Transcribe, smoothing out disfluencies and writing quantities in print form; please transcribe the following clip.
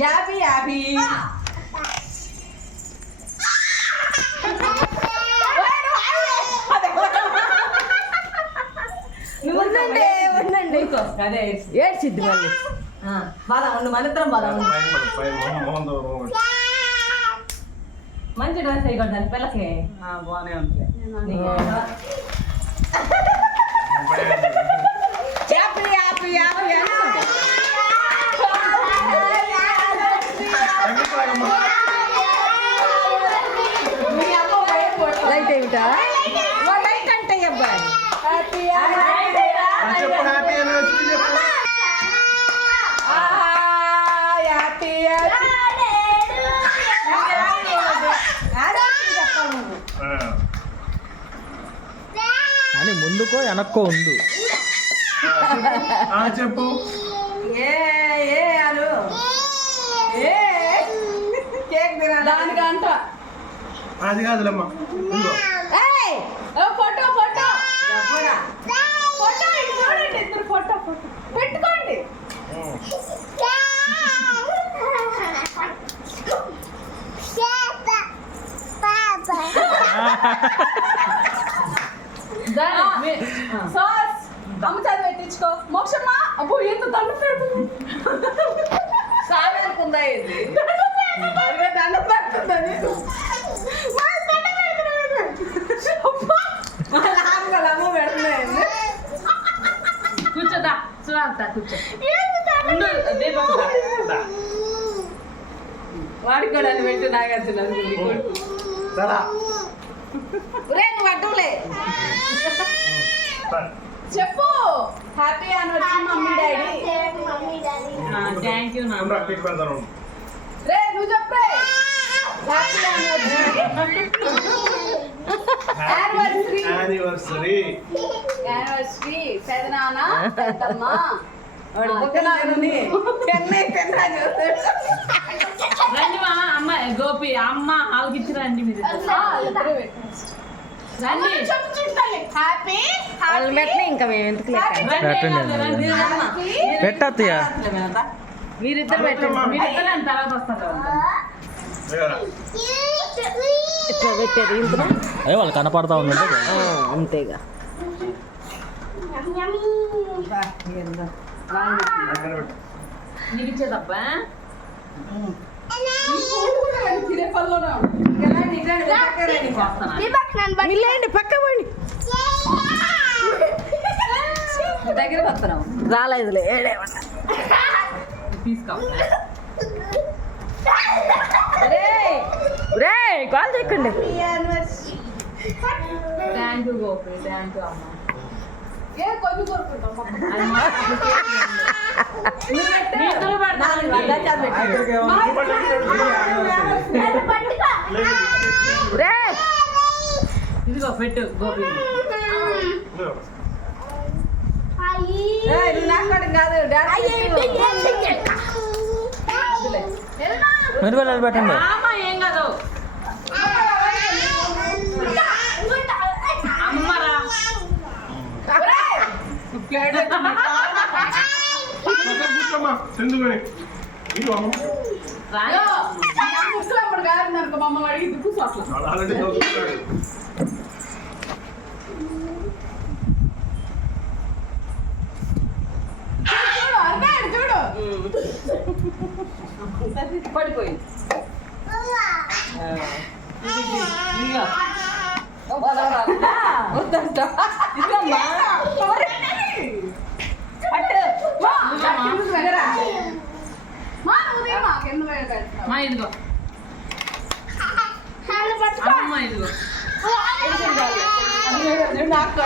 యాభీ యాభీ ఉండండి ఉండండి అదే ఏడ్చిద్ది మళ్ళీ బాధ ఉండు మనిద్దరం బాధ మంచి డ్రెస్ వేయకూడదు పిల్లకి బాగానే ఉంది లైట్ ఏమిటా లైట్ అంటే అబ్బాయి అని ముందుకో వెనక్కో ఉండు చెప్పు దానికంట అది కాదులేమ్మా ఫోటో ఫోటో ఫోటో చూడండి ఇద్దరు ఫోటో ఫోటో పెట్టుకోండి సాస్ అమ్మ చదివి పెట్టించుకో మోక్షమ్మా అబ్బో ఎంత దండ పెడుతుంది సావేరుకుందా ఇది దండ పెడుతుందని అమ్మ పెడుతున్నాయండి కూర్చోదా చూడంతా కూర్చో వాడికి కూడా పెట్టు నాగార్జున నువ్వు అడ్డులే చెప్పు happy anniversary mummy daddy thank you రే నువ్వు చెప్పే హ్యాపీ యానివర్సరీ యానివర్సరీ యానివర్సరీ పెదనాన్న పెద్దమ్మ వాడు బుక్కనాన్ని పెన్నే పెన్నా రండి మా అమ్మ గోపి అమ్మ వాళ్ళకి ఇచ్చి రండి మీరు ఇంకా మేము ఎందుకు పెట్టత్తయ్యా మీరిద్దరు పెట్టండి మీరిద్దరు తర్వాత వస్తారు ఇట్లా పెట్టేది ఇంట్లో అదే వాళ్ళు కనపడతా ఉందంటే అంతేగా నీకు ఇచ్చేదబ్బా పక్క పోండి దగ్గర వస్తున్నాం రాలేదులే తీసుకోవాలి కాల్ చెక్కండి thank you Gopi thank you అమ్మ ఇదిగో పెట్టు గోపి కాదు మీరు వెళ్ళాలి పెట్టండి ఏం కాదు అమ్మరా ముసలప్పుడు కాదు మా అమ్మ అడిగి కూర్చో అట్లా చూడు పడిపోయింది వద్దంట మా ఇదిగో అమ్మ ఇదిగో నాకు